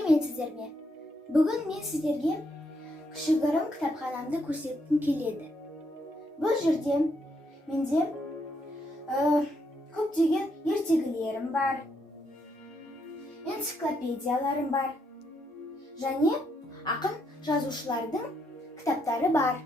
Сәлеметсіздер ме? Бүгін мен сіздерге кішігірім кітапханамды көрсеткім келеді. Бұл жерде менде көптеген ертегілерім бар, энциклопедияларым бар, және ақын жазушылардың кітаптары бар.